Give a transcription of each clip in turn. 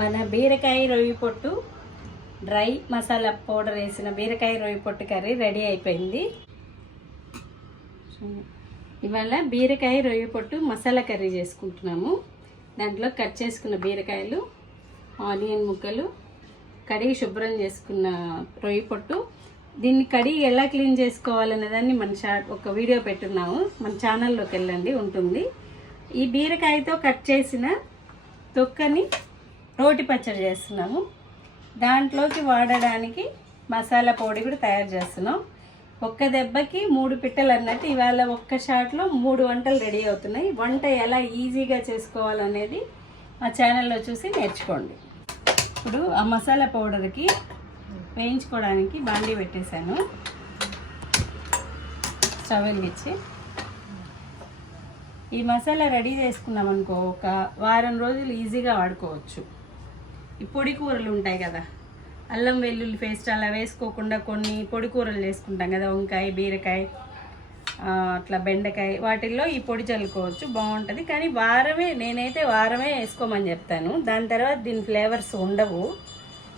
మన బీరకాయ రొయ్యి పొట్టు డ్రై మసాలా పౌడర్ వేసిన బీరకాయ రొయ్యి పొట్టు కర్రీ రెడీ అయిపోయింది. ఇవాళ బీరకాయ రొయ్యి పొట్టు మసాలా కర్రీ చేసుకుంటున్నాము. దాంట్లో కట్ చేసుకున్న బీరకాయలు, ఆనియన్ ముక్కలు, కడిగి శుభ్రం చేసుకున్న రొయ్యి పొట్టు. దీన్ని కడిగి ఎలా క్లీన్ చేసుకోవాలనే దాన్ని ఒక వీడియో పెట్టున్నాము, మన ఛానల్లోకి వెళ్ళండి, ఉంటుంది. ఈ బీరకాయతో కట్ చేసిన తొక్కని రోటి పచ్చడి చేస్తున్నాము. దాంట్లోకి వాడడానికి మసాలా పొడి కూడా తయారు చేస్తున్నాం. ఒక్క దెబ్బకి 3 పిట్టలు అన్నట్టు ఇవాళ ఒక్క షాట్లో 3 వంటలు రెడీ అవుతున్నాయి. వంట ఎలా ఈజీగా చేసుకోవాలనేది మా ఛానల్లో చూసి నేర్చుకోండి. ఇప్పుడు ఆ మసాలా పౌడర్కి వేయించుకోవడానికి బాండీ పెట్టేశాను. స్టవ్ వెలిగించి ఈ మసాలా రెడీ చేసుకున్నాం అనుకో, ఒక వారం రోజులు ఈజీగా వాడుకోవచ్చు. ఈ పొడి కూరలు ఉంటాయి కదా, అల్లం వెల్లుల్లి పేస్ట్ అలా వేసుకోకుండా కొన్ని పొడి కూరలు చేసుకుంటాం కదా, వంకాయ, బీరకాయ, అట్లా బెండకాయ, వాటిల్లో ఈ పొడి చల్లుకోవచ్చు, బాగుంటుంది. కానీ నేనైతే వారమే వేసుకోమని చెప్తాను. దాని తర్వాత దీని ఫ్లేవర్స్ ఉండవు.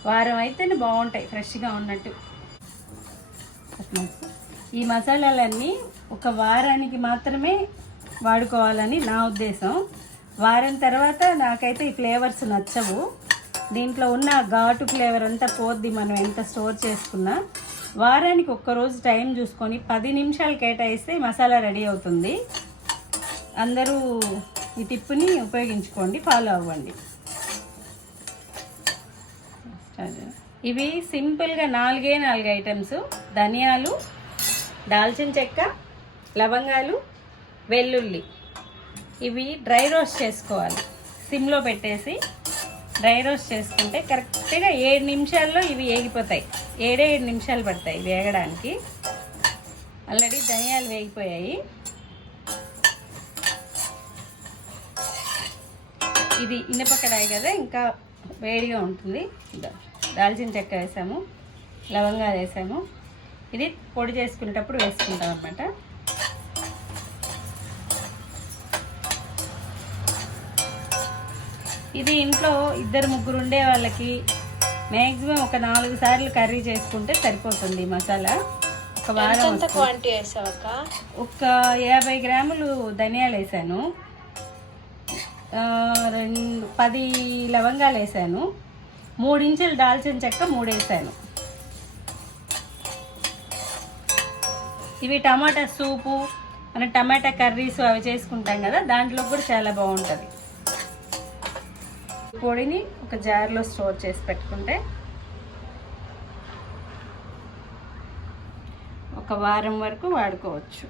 వారం అయితేనే బాగుంటాయి, ఫ్రెష్గా ఉన్నట్టు. ఈ మసాలాలన్నీ ఒక వారానికి మాత్రమే వాడుకోవాలని నా ఉద్దేశం. వారం తర్వాత నాకైతే ఈ ఫ్లేవర్స్ నచ్చవు. దీంట్లో ఉన్న ఘాటు ఫ్లేవర్ అంతా పోద్ది మనం ఎంత స్టోర్ చేసుకున్నా. వారానికి ఒక్కరోజు టైం చూసుకొని 10 నిమిషాలు కేటాయిస్తే మసాలా రెడీ అవుతుంది. అందరూ ఈ టిప్పుని ఉపయోగించుకోండి, ఫాలో అవ్వండి. ఇవి సింపుల్గా 4 ఐటమ్స్: ధనియాలు, దాల్చిన చెక్క, లవంగాలు, వెల్లుల్లి. ఇవి డ్రై రోస్ట్ చేసుకోవాలి. సిమ్లో పెట్టేసి డ్రై రోస్ట్ చేసుకుంటే కరెక్ట్గా 7 నిమిషాల్లో ఇవి వేగిపోతాయి. 7 నిమిషాలు పడతాయి వేగడానికి. ఆల్రెడీ ధనియాలు వేగిపోయాయి. ఇది ఇనుప కడాయి కదా, ఇంకా వేడిగా ఉంటుంది. దాల్చిన చెక్క వేసాము, లవంగాలు వేసాము. ఇది పొడి చేసుకునేటప్పుడు వేసుకుంటాం అన్నమాట. ఇది ఇంట్లో 2-3 ఉండే వాళ్ళకి మ్యాక్సిమం ఒక 4 సార్లు కర్రీ చేసుకుంటే సరిపోతుంది. మసాలా ఒక వారం. ఒక 50 గ్రాములు ధనియాలు వేసాను, 10 లవంగాలు వేసాను, 3 ఇంచులు దాల్చిన చెక్క 3 వేసాను. ఇవి టమాటా సూపు, మన టమాటా కర్రీస్ అవి చేసుకుంటాం కదా, దాంట్లో కూడా చాలా బాగుంటుంది. పొడిని ఒక జార్లో స్టోర్ చేసి పెట్టుకుంటే ఒక వారం వరకు వాడుకోవచ్చు.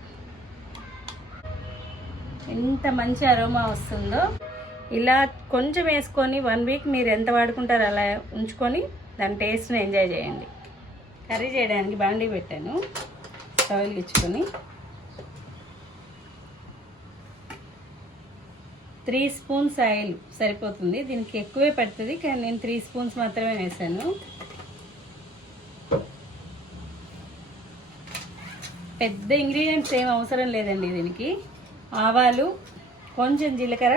ఎంత మంచి అరోమా వస్తుందో. ఇలా కొంచెం వేసుకొని 1 వీక్ మీరు ఎంత వాడుకుంటారో అలా ఉంచుకొని దాని టేస్ట్ని ఎంజాయ్ చేయండి. కర్రీ చేయడానికి బాండీ పెట్టాను. స్టవ్ వెలిగించుకొని 3 స్పూన్స్ ఆయిల్ సరిపోతుంది. దీనికి ఎక్కువే పడుతుంది, కానీ నేను 3 స్పూన్స్ మాత్రమే వేసాను. పెద్ద ఇంగ్రీడియంట్స్ ఏం అవసరం లేదండి దీనికి. ఆవాలు, కొంచెం జీలకర్ర,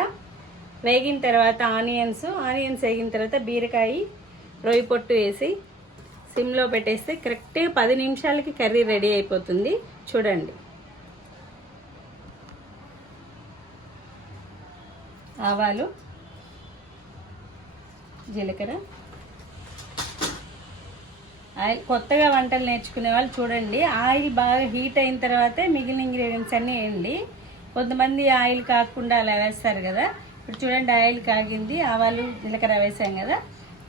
వేగిన తర్వాత ఆనియన్స్ వేగిన తర్వాత బీరకాయ, రొయ్యి పొట్టు వేసి సిమ్లో పెట్టేస్తే కరెక్ట్గా 10 నిమిషాలకి కర్రీ రెడీ అయిపోతుంది. చూడండి, ఆవాలు, జీలకర్ర, ఆయిల్. కొత్తగా వంటలు నేర్చుకునే వాళ్ళు చూడండి, ఆయిల్ బాగా హీట్ అయిన తర్వాతే మిగిలిన ఇంగ్రీడియంట్స్ అన్నీ వేయండి. కొంతమంది ఆయిల్ కాకుండా అలా వేస్తారు కదా. ఇప్పుడు చూడండి, ఆయిల్ కాగింది, ఆవాలు, జీలకర్ర వేసాం కదా,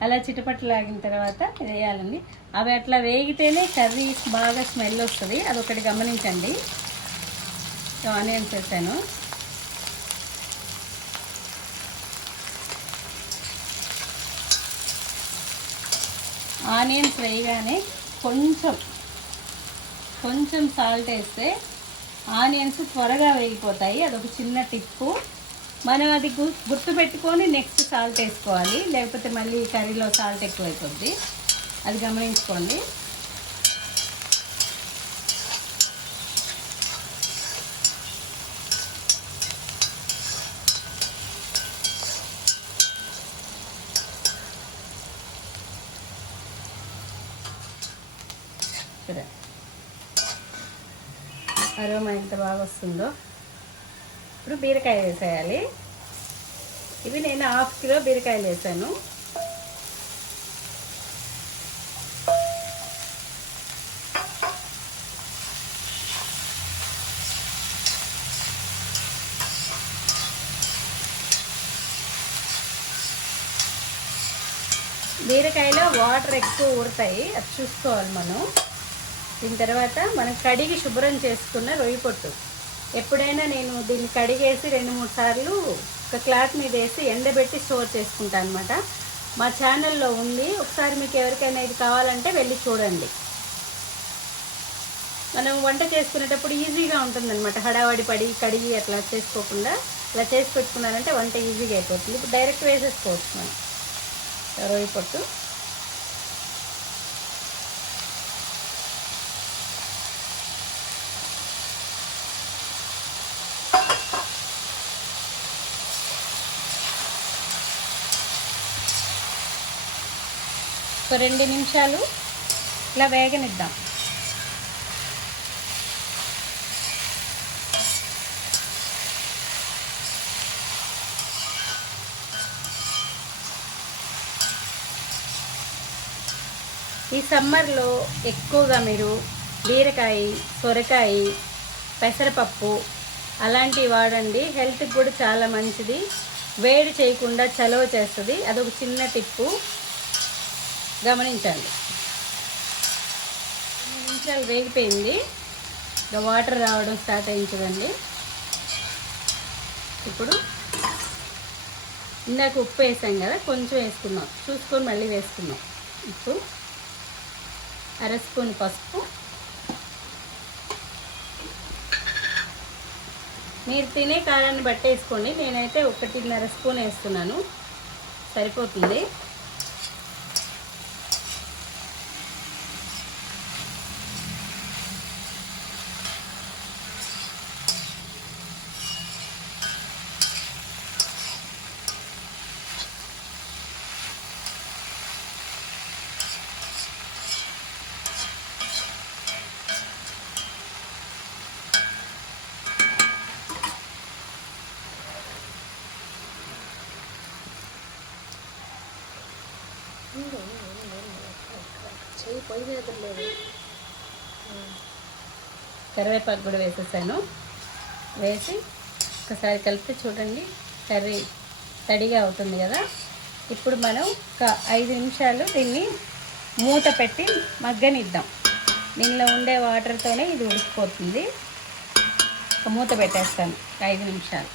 అలా చిటపట్లు ఆగిన తర్వాత వేయాలండి. అవి అట్లా వేగితేనే కర్రీ బాగా స్మెల్ వస్తుంది, అదొకటి గమనించండి. ఆనియన్స్ వేసాను. ఆనియన్స్ వేయగానే కొంచెం సాల్ట్ వేస్తే ఆనియన్స్ త్వరగా వేగిపోతాయి. అదొక చిన్న టిప్పు. మనం అది గుర్తుపెట్టుకొని నెక్స్ట్ సాల్ట్ వేసుకోవాలి, లేకపోతే మళ్ళీ కర్రీలో సాల్ట్ ఎక్కువైపోద్ది. అది గమనించుకోండి. చూడండి అరోమా ఎంత బాగా వస్తుందో. ఇప్పుడు బీరకాయ వేసేయాలి. ఇవి నేను 1/2 కిలో బీరకాయలు వేసాను. బీరకాయలో వాటర్ ఎక్కువ ఊరుతాయి, అది చూసుకోవాలి మనం. దీని తర్వాత మనం కడిగి శుభ్రం చేసుకున్న రొయ్య పొట్టు. ఎప్పుడైనా నేను దీన్ని కడిగేసి 2-3 సార్లు ఒక క్లాత్ మీద వేసి ఎండబెట్టి స్టోర్ చేసుకుంటాను అనమాట. మా ఛానల్లో ఉంది, ఒకసారి మీకు ఎవరికైనా ఇది కావాలంటే వెళ్ళి చూడండి. మనం వంట చేసుకునేటప్పుడు ఈజీగా ఉంటుందన్నమాట. హడావడి పడి కడిగి అట్లా చేసుకోకుండా ఇలా చేసి పెట్టుకున్నారంటే వంట ఈజీగా అయిపోతుంది. ఇప్పుడు డైరెక్ట్ వేసేసుకోవచ్చు మనం రొయ్య పొట్టు. ఒక 2 నిమిషాలు ఇలా వేగనిద్దాం. ఈ సమ్మర్లో ఎక్కువగా మీరు బీరకాయ, సొరకాయ, పెసరపప్పు అలాంటివి వాడండి. హెల్త్కి కూడా చాలా మంచిది. వేడి చేయకుండా చలవ చేస్తుంది. అదొక చిన్న టిప్పు, గమనించండి. 2 నిమిషాలు వేగిపోయింది. ఇంకా వాటర్ రావడం స్టార్ట్ అయింది చూడండి. ఇప్పుడు ఇందాక ఉప్పు వేసాం కదా, కొంచెం వేసుకున్నాం, చూసుకొని మళ్ళీ వేసుకున్నాం. ఉప్పు, 1/2 స్పూన్ పసుపు. మీరు తినే కారాన్ని బట్టి వేసుకోండి. నేనైతే 1.5 స్పూన్ వేస్తున్నాను, సరిపోతుంది. కరివేపాకు కూడా వేసేసాను. వేసి ఒకసారి కలిపి చూడండి, కర్రీ తడిగా అవుతుంది కదా. ఇప్పుడు మనం ఒక 5 నిమిషాలు దీన్ని మూత పెట్టి మగ్గనిద్దాం. దీనిలో ఉండే వాటర్తోనే ఇది ఉడికిపోతుంది. ఒక మూత పెట్టేస్తాను 5 నిమిషాలు.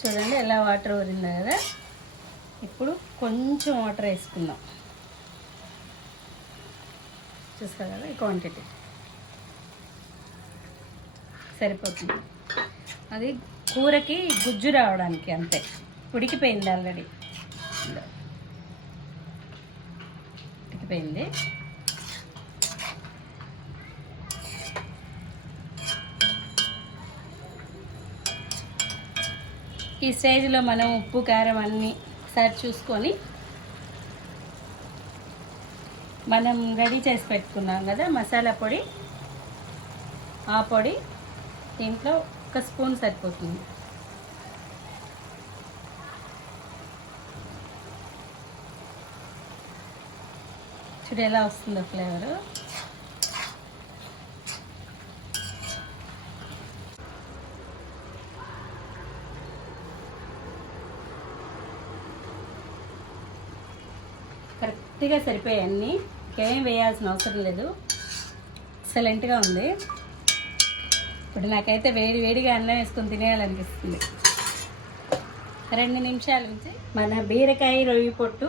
చూడండి ఎలా వాటర్ ఊరిందో కదా. ఇప్పుడు కొంచెం వాటర్ వేసుకుందాం. చూస్తారు కదా, ఈ క్వాంటిటీ సరిపోతుంది. అది కూరకి గుజ్జు రావడానికి అంతే. ఉడికిపోయింది, ఆల్రెడీ ఉడికిపోయింది. ఈ స్టేజ్లో మనం ఉప్పు, కారం అన్నీ ఒకసారి చూసుకొని మనం రెడీ చేసి పెట్టుకున్నాం కదా మసాలా పొడి, ఆ పొడి దీంట్లో 1 స్పూన్ సరిపోతుంది. చూడు ఎలా వస్తుందో ఫ్లేవరు. కరెక్ట్గా సరిపోయాయి అన్నీ, ఇంకేం వేయాల్సిన అవసరం లేదు. ఎక్సలెంట్గా ఉంది. ఇప్పుడు నాకైతే వేడిగా అన్నం వేసుకొని తినేయాలనిపిస్తుంది. 2 నిమిషాల నుంచి మన బీరకాయ రొయ్య పొట్టు,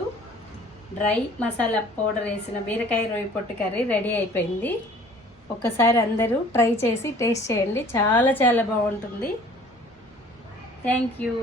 డ్రై మసాలా పౌడర్ వేసిన బీరకాయ రొయ్య పొట్టు కర్రీ రెడీ అయిపోయింది. ఒక్కసారి అందరూ ట్రై చేసి టేస్ట్ చేయండి, చాలా చాలా బాగుంటుంది. Thank you.